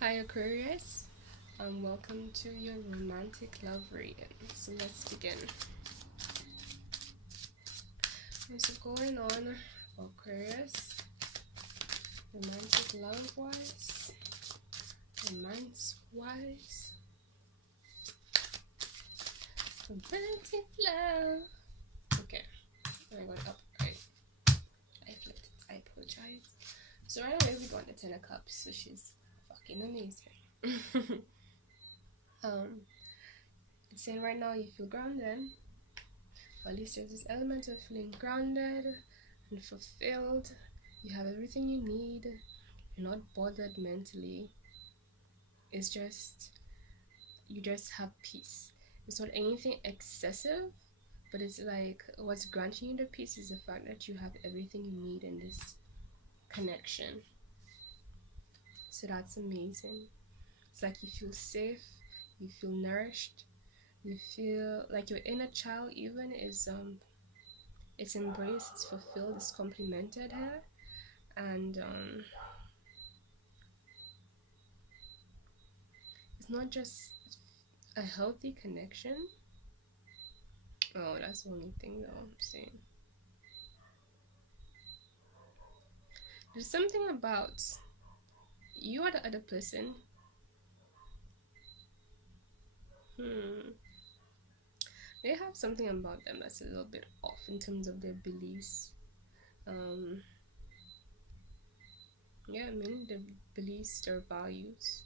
Hi Aquarius, welcome to your romantic love reading. So let's begin. What's going on, Aquarius? Romantic love wise, romance wise, romantic love. Okay, I got it up right. I flipped it. I apologize. So right away we got the Ten of Cups, which is fucking amazing. It's saying right now you feel grounded. Or at least there's this element of feeling grounded and fulfilled. You have everything you need. You're not bothered mentally. It's just you just have peace. It's not anything excessive, but it's like what's granting you the peace is the fact that you have everything you need in this connection. So that's amazing. It's like you feel safe, you feel nourished, you feel like your inner child even is it's embraced, it's fulfilled, it's complimented here, and it's not just a healthy connection. Oh, that's the only thing though I'm saying. There's something about you or the other person. They have something about them that's a little bit off in terms of their beliefs. Yeah, I mean their beliefs, their values.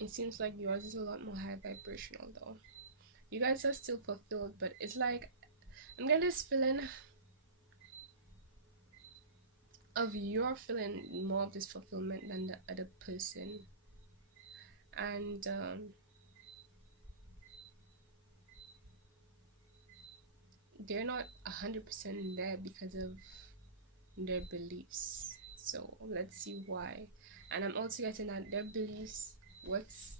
It seems like yours is a lot more high vibrational though. You guys are still fulfilled, but it's like I'm getting this feeling of you're feeling more of this fulfillment than the other person, and they're not 100% there because of their beliefs. So let's see why. And I'm also getting that their beliefs, what's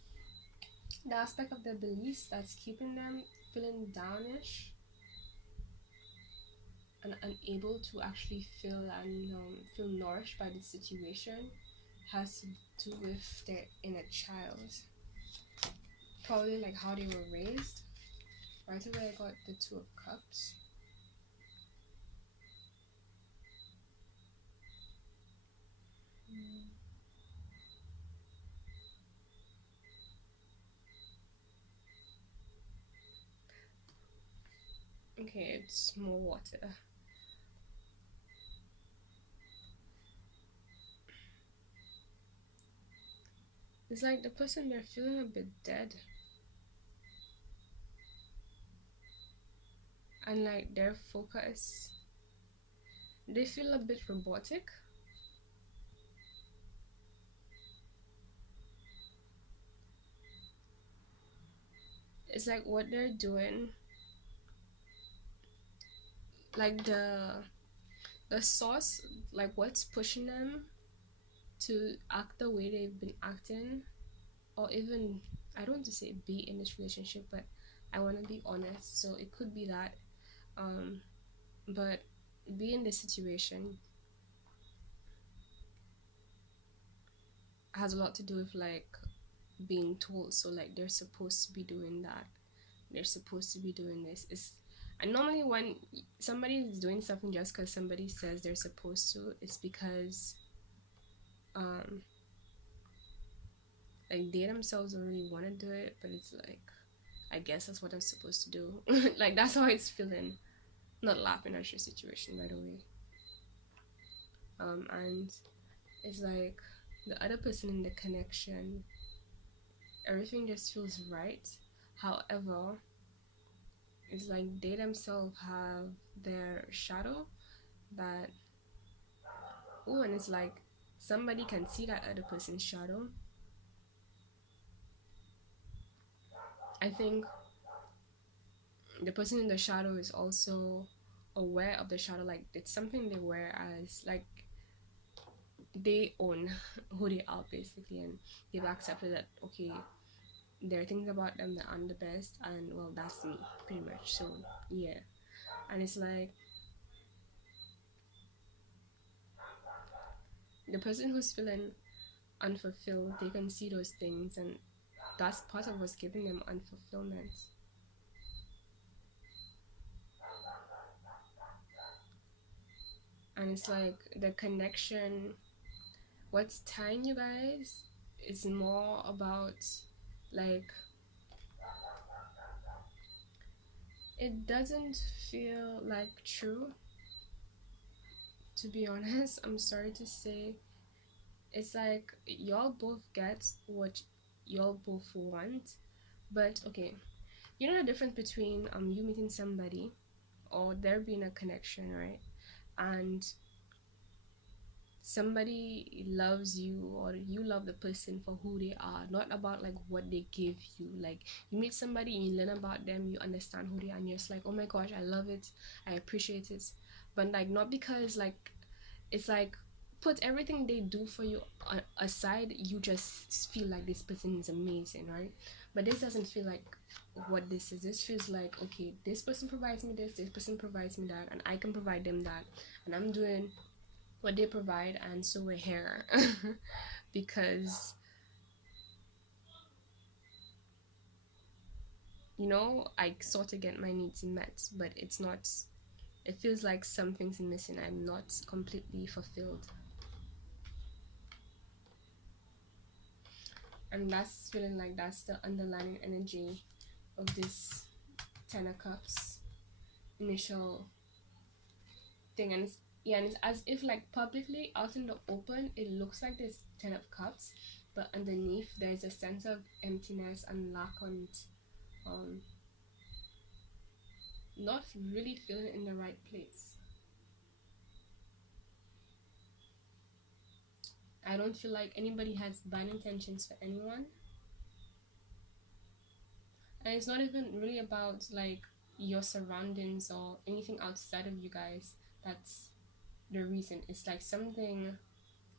the aspect of their beliefs that's keeping them feeling downish and unable to actually feel and feel nourished by the situation has to do with their inner child. Probably like how they were raised. Right away I got the Two of Cups. Okay, it's more water. It's like the person, they're feeling a bit dead. And like their focus, they feel a bit robotic. It's like what they're doing, like the source, like what's pushing them to act the way they've been acting, or even I don't want to say be in this relationship, but I want to be honest, so it could be that but be in this situation has a lot to do with like being told. So like they're supposed to be doing that, they're supposed to be doing this. And normally when somebody is doing something just because somebody says they're supposed to, it's because like they themselves don't really want to do it, but it's like I guess that's what I'm supposed to do. Like that's how it's feeling. Not laughing at your situation, by the way. And it's like the other person in the connection, everything just feels right. However, it's like they themselves have their shadow that, oh, and it's like somebody can see that other person's shadow. I think the person in the shadow is also aware of the shadow, like it's something they wear as like they own who they are basically, and they've accepted that okay, there are things about them that I'm the best, and well, that's me pretty much. So yeah, and it's like the person who's feeling unfulfilled, they can see those things, and that's part of what's giving them unfulfillment. And it's like the connection, what's tying you guys is more about like, it doesn't feel like true, to be honest. I'm sorry to say. It's like y'all both get what y'all both want, but okay, you know the difference between you meeting somebody or there being a connection, right? And somebody loves you, or you love the person for who they are, not about like what they give you. Like, you meet somebody, you learn about them, you understand who they are, and you're just like, oh my gosh, I love it, I appreciate it. But like, not because like, it's like, put everything they do for you aside, you just feel like this person is amazing, right? But this doesn't feel like what this is. This feels like, okay, this person provides me this person provides me that, and I can provide them that, and I'm doing what they provide, and so we're here. Because, you know, I sort of get my needs met, but it's not, it feels like something's missing. I'm not completely fulfilled. And that's feeling like that's the underlying energy of this Ten of Cups initial thing. And it's, yeah, and it's as if like publicly out in the open it looks like there's 10 of Cups, but underneath there's a sense of emptiness and lack, and not really feeling in the right place. I don't feel like anybody has bad intentions for anyone, and it's not even really about like your surroundings or anything outside of you guys. That's the reason. It's like something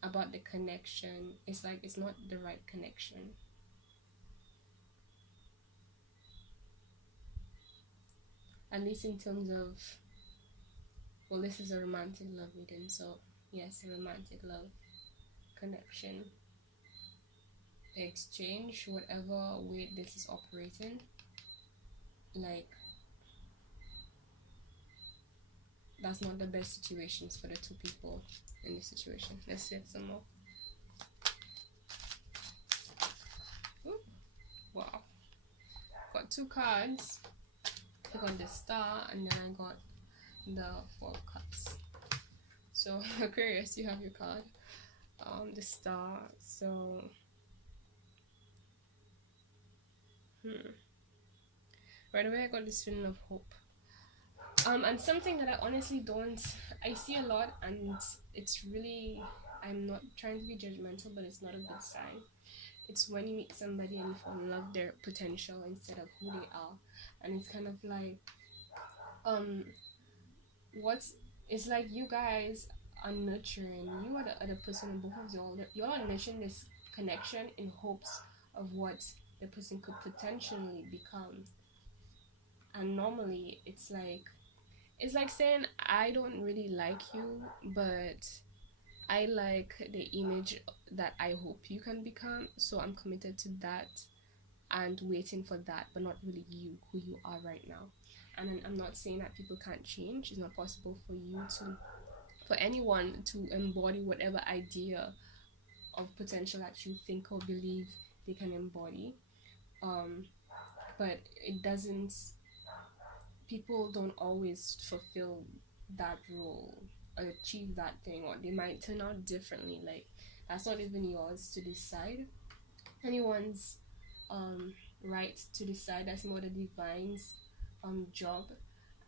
about the connection. It's like it's not the right connection. At least in terms of, well, this is a romantic love reading, so yes, a romantic love connection, exchange, whatever way this is operating. Like, that's not the best situations for the two people in this situation. Let's see some more. Ooh, wow, got two cards. I got the Star, and then I got the Four of Cups. So Aquarius, you have your card, the Star. So right away I got this feeling of hope, and something that I honestly don't, I see a lot, and it's really, I'm not trying to be judgmental, but it's not a good sign. It's when you meet somebody and you fall in love their potential instead of who they are. And it's kind of like, what's, it's like you guys are nurturing, you are the other person, and both of y'all are nurturing this connection in hopes of what the person could potentially become. And normally it's like saying, I don't really like you, but I like the image that I hope you can become, so I'm committed to that and waiting for that, but not really you, who you are right now. And I'm not saying that people can't change. It's not possible for you to, for anyone to embody whatever idea of potential that you think or believe they can embody. But it doesn't, people don't always fulfill that role or achieve that thing, or they might turn out differently. Like, that's not even yours to decide. Anyone's right to decide. That's more the divine's job.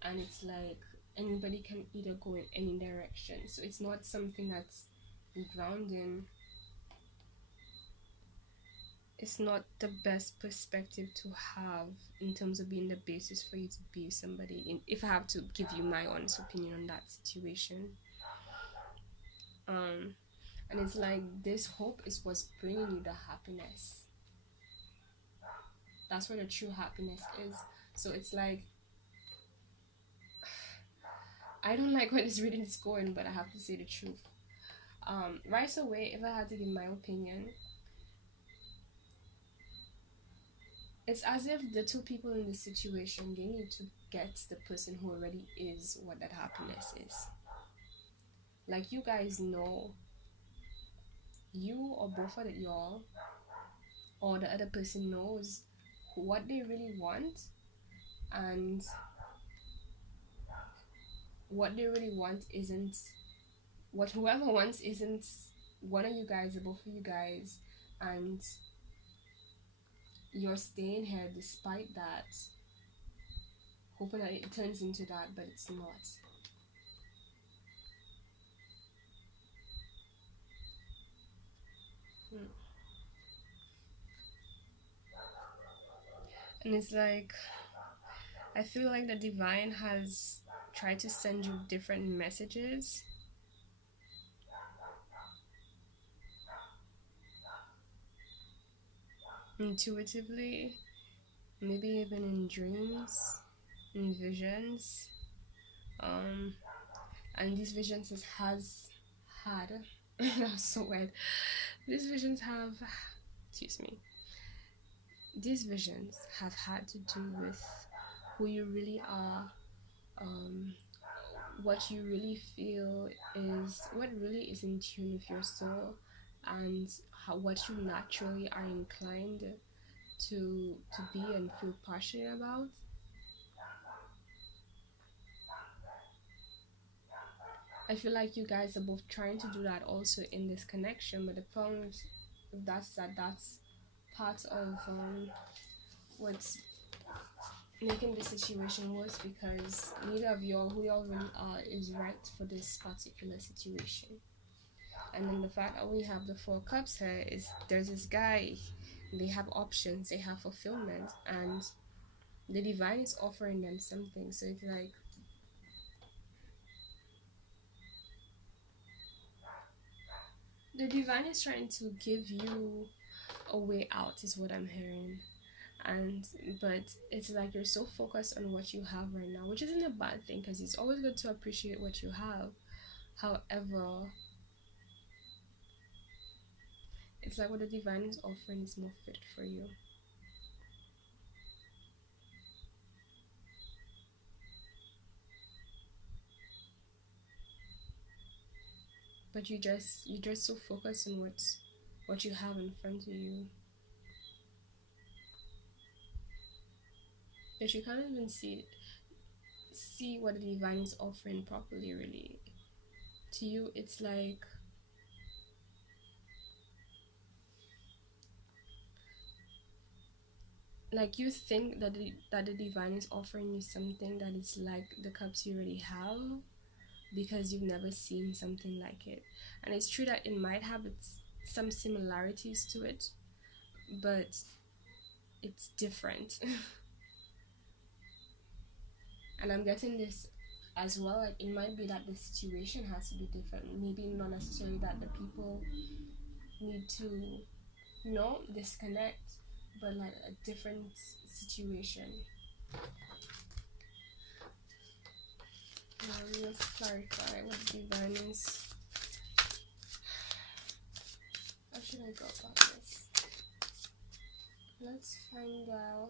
And it's like anybody can either go in any direction, so it's not something that's grounding. It's not the best perspective to have in terms of being the basis for you to be somebody. If I have to give you my honest opinion on that situation, and it's like this hope is what's bringing you the happiness. That's where the true happiness is. So it's like, I don't like where this reading is going, but I have to say the truth. Right away, if I had to give my opinion, it's as if the two people in the situation, they need to get the person who already is what that happiness is. Like, you guys know, you or both of y'all or the other person knows what they really want, and what they really want isn't what whoever wants isn't one of you guys or both of you guys, and you're staying here despite that, hoping that it turns into that, but it's not. Hmm. And it's like, I feel like the divine has tried to send you different messages intuitively, maybe even in dreams, in visions. Um, and these visions has had that's so weird. These visions have, excuse me, these visions have had to do with who you really are, um, what you really feel is what really is in tune with your soul, and what you naturally are inclined to be and feel passionate about. I feel like you guys are both trying to do that also in this connection, but the problem is that's part of what's making the situation worse, because neither of y'all, who y'all really are, is right for this particular situation. And then the fact that we have the Four Cups here is, there's this guy, they have options, they have fulfillment, and the divine is offering them something. So it's like, the divine is trying to give you a way out, is what I'm hearing. And but it's like you're so focused on what you have right now, which isn't a bad thing, because it's always good to appreciate what you have. However, it's like what the divine is offering is more fit for you. But you're just so focused on what you have in front of you, that you can't even see what the divine is offering properly, really. To you, it's like you think that the divine is offering you something that is like the cups you already have, because you've never seen something like it. And it's true that it might have some similarities to it, but it's different. And I'm getting this as well, like it might be that the situation has to be different, maybe not necessarily that the people need to, disconnect, but like a different situation. Let's clarify what divine is. How should I go about this? Let's find out.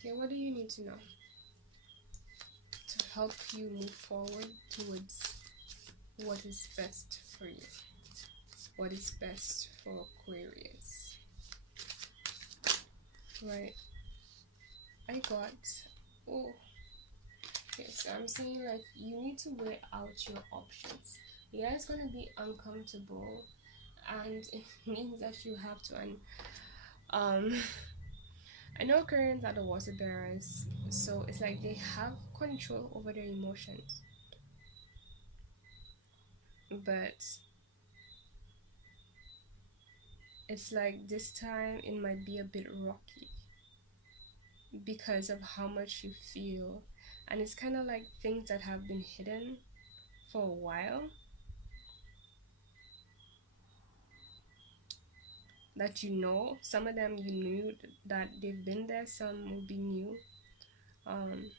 Okay, what do you need to know to help you move forward towards what is best for you? What is best for Aquarius? Right. I got. Oh. Okay, so I'm saying like you need to weigh out your options. Yeah, it's gonna be uncomfortable, and it means that you have to. And I know Koreans are the water bearers, so it's like they have control over their emotions, but it's like this time it might be a bit rocky because of how much you feel, and it's kind of like things that have been hidden for a while, that some of them you knew that they've been there, some will be new. um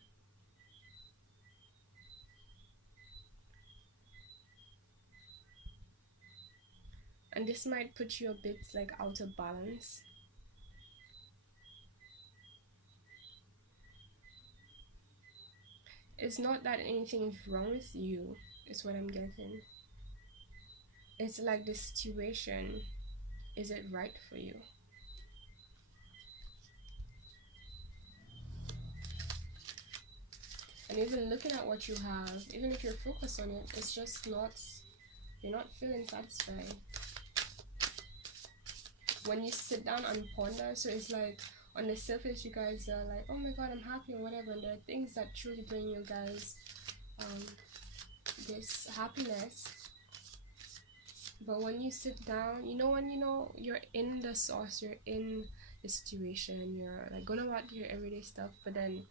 and this might put you a bit like out of balance. It's not that anything is wrong with you, is what I'm getting. It's like the situation, is it right for you? And even looking at what you have, even if you're focused on it, it's just not, you're not feeling satisfied. When you sit down and ponder, so it's like on the surface you guys are like, oh my god, I'm happy or whatever, and there are things that truly bring you guys this happiness. But when you sit down, when you're in the sauce, you're in the situation, you're like going about your everyday stuff, but then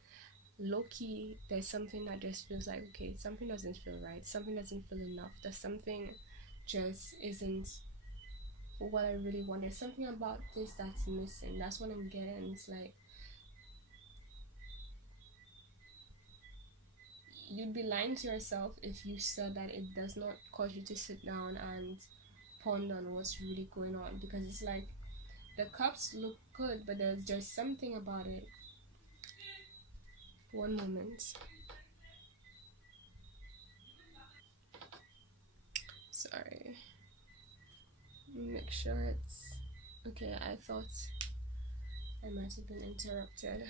low-key there's something that just feels like, okay, something doesn't feel right, something doesn't feel enough, there's something just isn't what I really want, there's something about this that's missing. That's what I'm getting. It's like you'd be lying to yourself if you said that it does not cause you to sit down and ponder on what's really going on, because it's like the cups look good, but there's just something about it. One moment. Sorry. Make sure it's okay. I thought I might have been interrupted.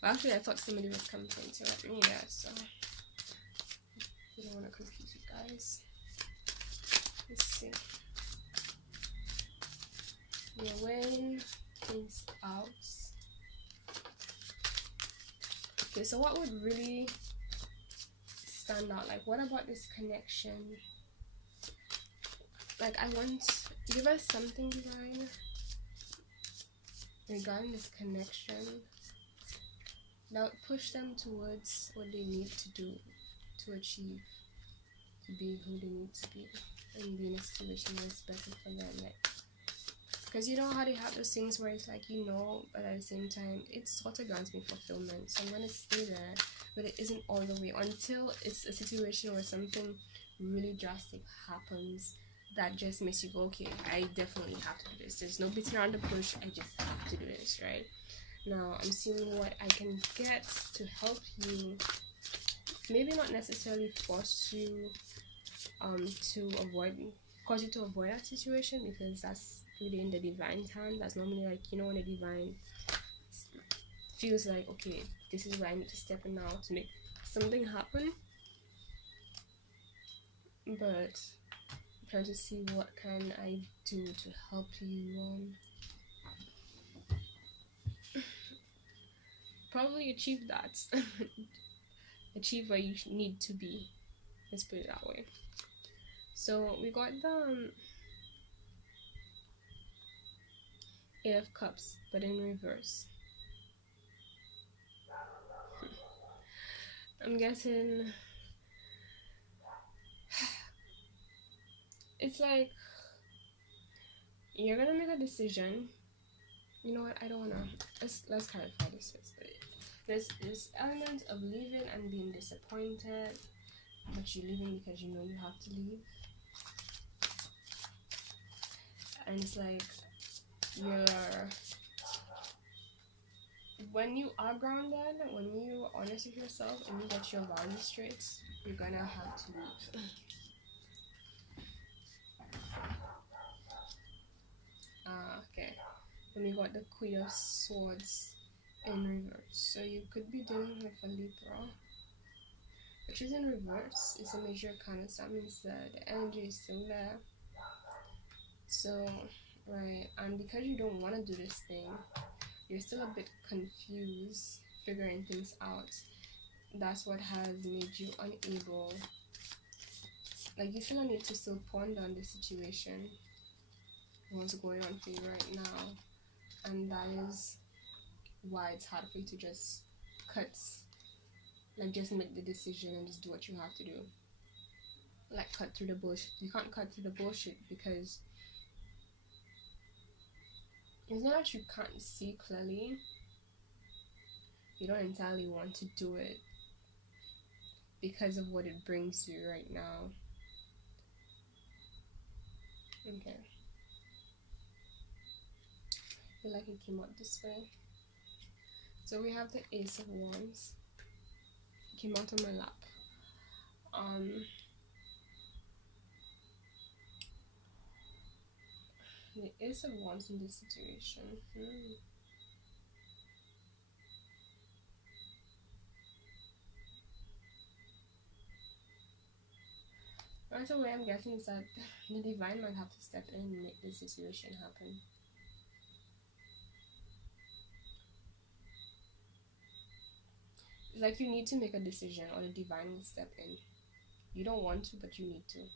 Well, actually, I thought somebody was coming to interrupt me there, so I don't want to confuse you guys. Let's see. You're weighing things out. Okay, so what would really stand out? Like, what about this connection? Like, I want, give us something, divine, regarding this connection that would push them towards what they need to do to achieve, to be who they need to be, and be in a situation where it's better for them. Like, because you know how they have those things where it's like, but at the same time, it sort of grants me fulfillment, so I'm going to stay there, but it isn't all the way until it's a situation where something really drastic happens that just makes you go, okay, I definitely have to do this. There's no beating around the bush, I just have to do this, right? Now, I'm seeing what I can get to help you, maybe not necessarily force you cause you to avoid that situation, because that's really in the divine's hand. That's normally like, when the divine feels like, okay, this is where I need to step in now to make something happen. But I'm trying to see what can I do to help you probably achieve that. Achieve where you need to be, let's put it that way. So we got the Eight of Cups, but in reverse. I'm guessing it's like you're gonna make a decision. You know what? I don't wanna. Let's clarify this. There's this element of leaving and being disappointed, but you're leaving because you know you have to leave, and it's like when you are grounded, when you are honest with yourself and you get your values straight, you're gonna have to leave. Okay. Then we got the Queen of Swords in reverse. So you could be dealing with a Libra, which is in reverse. It's a major arcana, so that means that the energy is still there. So, right, and because you don't want to do this thing, you're still a bit confused, figuring things out. That's what has made you unable. Like, you feel a need to still ponder on the situation, what's going on for you right now, and that is why it's hard for you to just just make the decision and just do what you have to do. Like, cut through the bullshit. You can't cut through the bullshit because it's not that you can't see clearly, you don't entirely want to do it because of what it brings you right now. Okay. I feel like it came out this way. So we have the Ace of Wands. It came out on my lap. The Ace of Wands in this situation. Right away, I'm guessing is that the divine might have to step in and make this situation happen. It's like you need to make a decision, or the divine will step in. You don't want to, but you need to.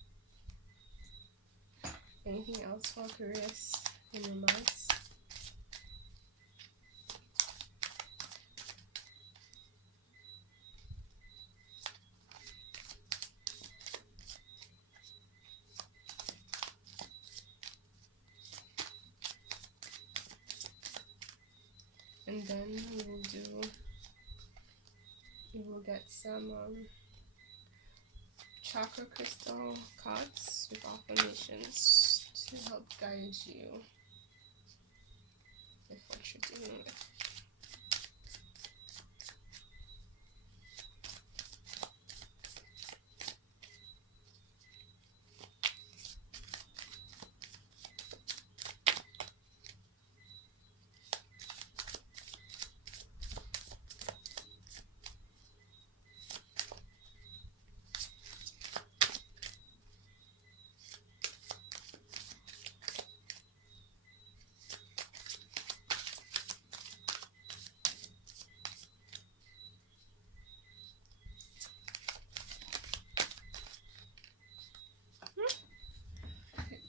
Anything else for Aquarius in romance? And then we will get some chakra crystal cards with affirmations to help guide you with what you're dealing with.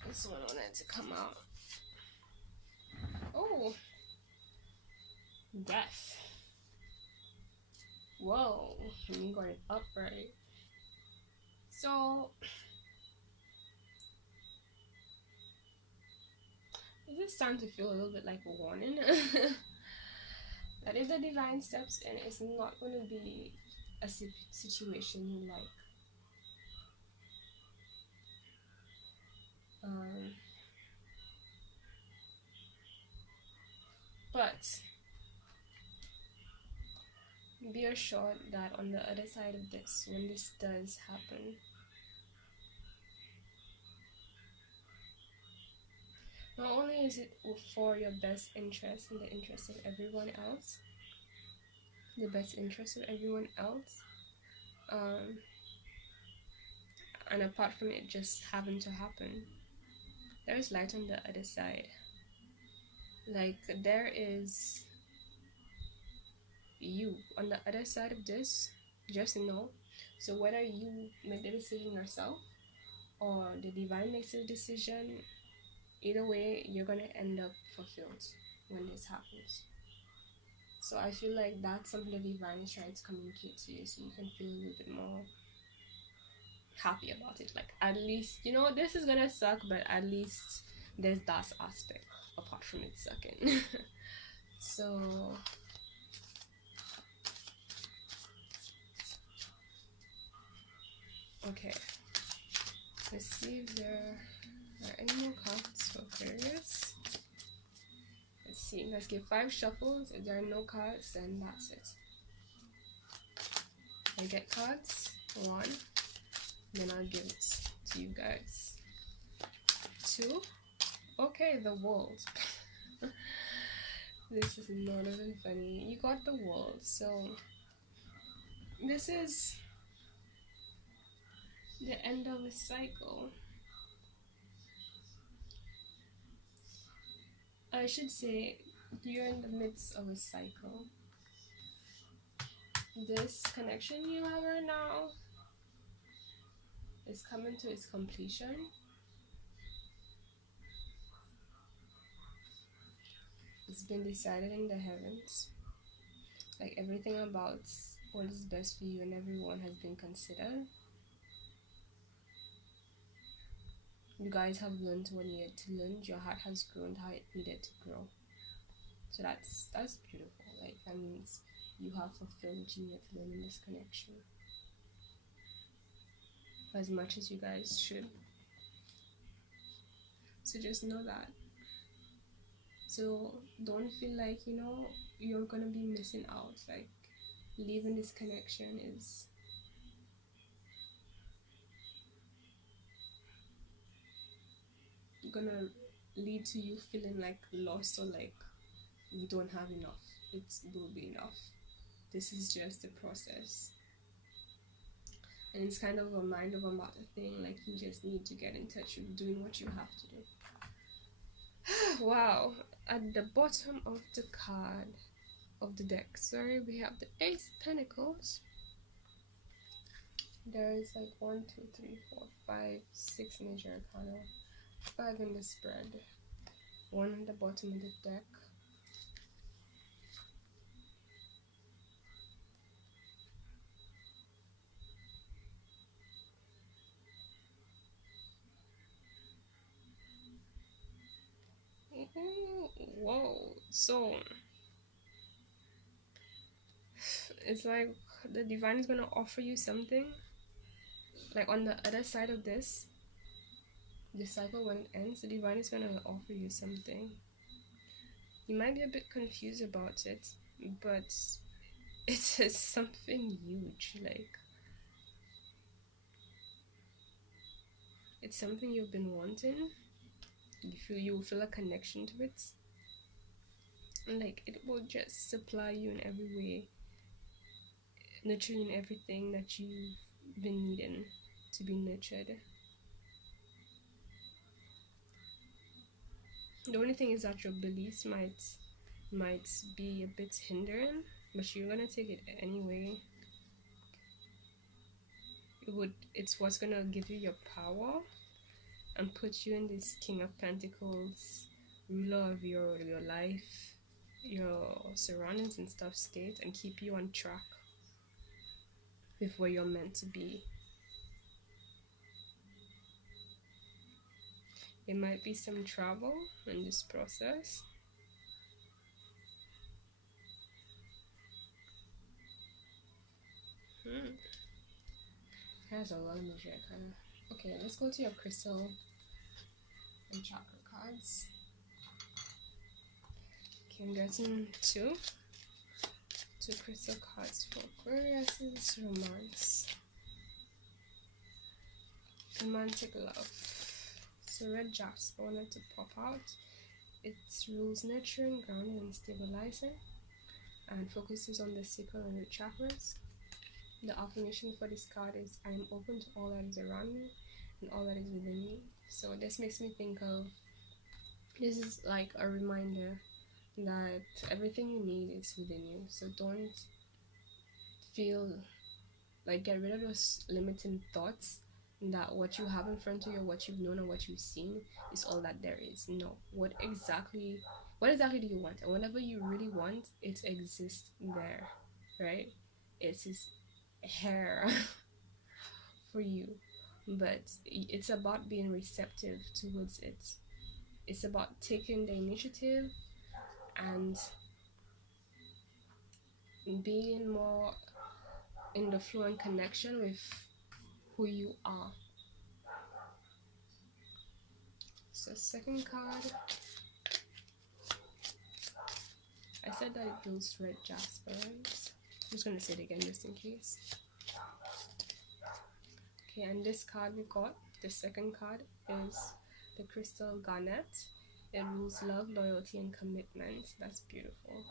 This one wanted to come out. Oh, death. Whoa, you got it upright. So this is starting to feel a little bit like a warning. That if the divine steps in, it's not going to be a situation you like. But be assured that on the other side of this, when this does happen, not only is it for your best interest and the interest of everyone else, the best interest of everyone else, and apart from it just having to happen, there is light on the other side. Like, there is you on the other side of this, just know. So whether you make the decision yourself or the divine makes the decision, either way you're gonna end up fulfilled when this happens. So I feel like that's something the divine is trying to communicate to you, so you can feel a little bit more happy about it. Like, at least, you know, this is gonna suck, but at least there's that aspect apart from it sucking. So okay, let's see if there are any more cards for Aquarius. Let's see, let's give 5 shuffles. If there are no cards, then that's it. I get cards, 1, then I'll give it to you guys. 2, okay, the world. This is not even funny. You got the world, so this is the end of a cycle. I should say you're in the midst of a cycle. This connection you have right now is coming to its completion. It's been decided in the heavens. Like, everything about what is best for you and everyone has been considered. You guys have learned what you needed to learn. Your heart has grown how it needed to grow. So that's beautiful. Like, that means you have fulfilled what you needed to learn in this connection, as much as you guys should. So just know that. So don't feel like, you know, you're gonna be missing out. Like, leaving this connection is gonna lead to you feeling like lost, or like you don't have enough. It will be enough. This is just the process. And it's kind of a mind over matter thing. Like, you just need to get in touch with doing what you have to do. Wow. At the bottom of the card of the deck, sorry, we have the Ace of Pentacles. There is like 1, 2, 3, 4, 5, 6 major arcana, 5 in the spread, 1 at the bottom of the deck. Whoa. So it's like the divine is gonna offer you something. Like, on the other side of this, the cycle, when it ends, the divine is gonna offer you something. You might be a bit confused about it, but it is something huge. Like, it's something you've been wanting. You will feel a connection to it, and like, it will just supply you in every way, nurturing everything that you've been needing to be nurtured. The only thing is that your beliefs might be a bit hindering, but you're gonna take it anyway. It's what's gonna give you your power and put you in this King of Pentacles, ruler of your life, your surroundings and stuff state, and keep you on track with where you're meant to be. It might be some travel in this process. Has a lot of major arcana. Okay, let's go to your crystal and chakra cards. Okay, I'm getting two crystal cards for Aquarius' romance. Romantic love. So red jasper wanted to pop out. It rules nurturing, grounding, and stabilizing, and focuses on the sacral and root chakras. The affirmation for this card is, I am open to all that is around me and all that is within me. So this makes me think of, this is like a reminder that everything you need is within you. So don't feel like, get rid of those limiting thoughts that what you have in front of you, or what you've known, or what you've seen is all that there is. No. What exactly do you want? And whatever you really want, it exists there, right? It's here for you. But it's about being receptive towards it. It's about taking the initiative and being more in the flow and connection with who you are. So second card, I said that it goes red jasper, right? I'm just gonna say it again just in case. Okay, and this card we got, the second card, is the crystal garnet. It rules love, loyalty, and commitment. That's beautiful.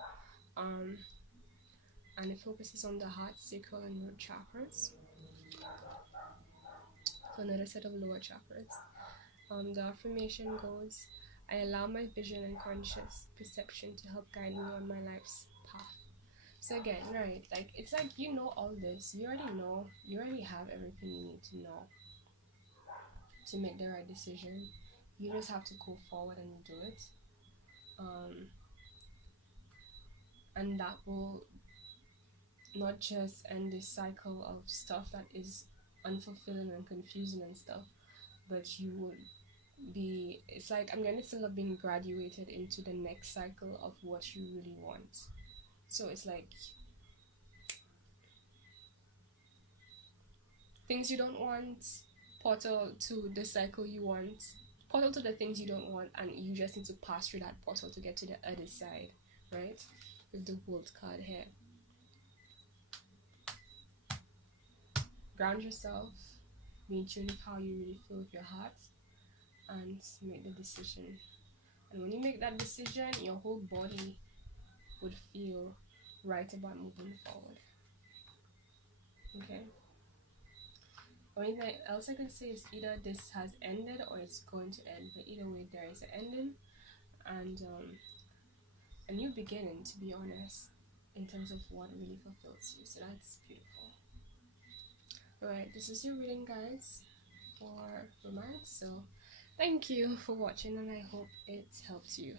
And it focuses on the heart, sacral, and root chakras. So another set of lower chakras. The affirmation goes, I allow my vision and conscious perception to help guide me on my life's path. So again, right, like, it's like, you know all this. You already know. You already have everything you need to know to make the right decision. You just have to go forward and do it. And that will not just end this cycle of stuff that is unfulfilling and confusing and stuff, but you would be, it's like, I'm gonna feel like being graduated into the next cycle of what you really want. So it's like, things you don't want, portal to the cycle you want, portal to the things you don't want, and you just need to pass through that portal to get to the other side, right? With the World card here. Ground yourself, be in tune with how you really feel with your heart, and make the decision. And when you make that decision, your whole body would feel right about moving forward. Okay? Only thing else I can say is either this has ended or it's going to end, but either way there is an ending and a new beginning, to be honest, in terms of what really fulfills you. So that's beautiful. Alright, this is your reading, guys, for romance. So thank you for watching, and I hope it helps you.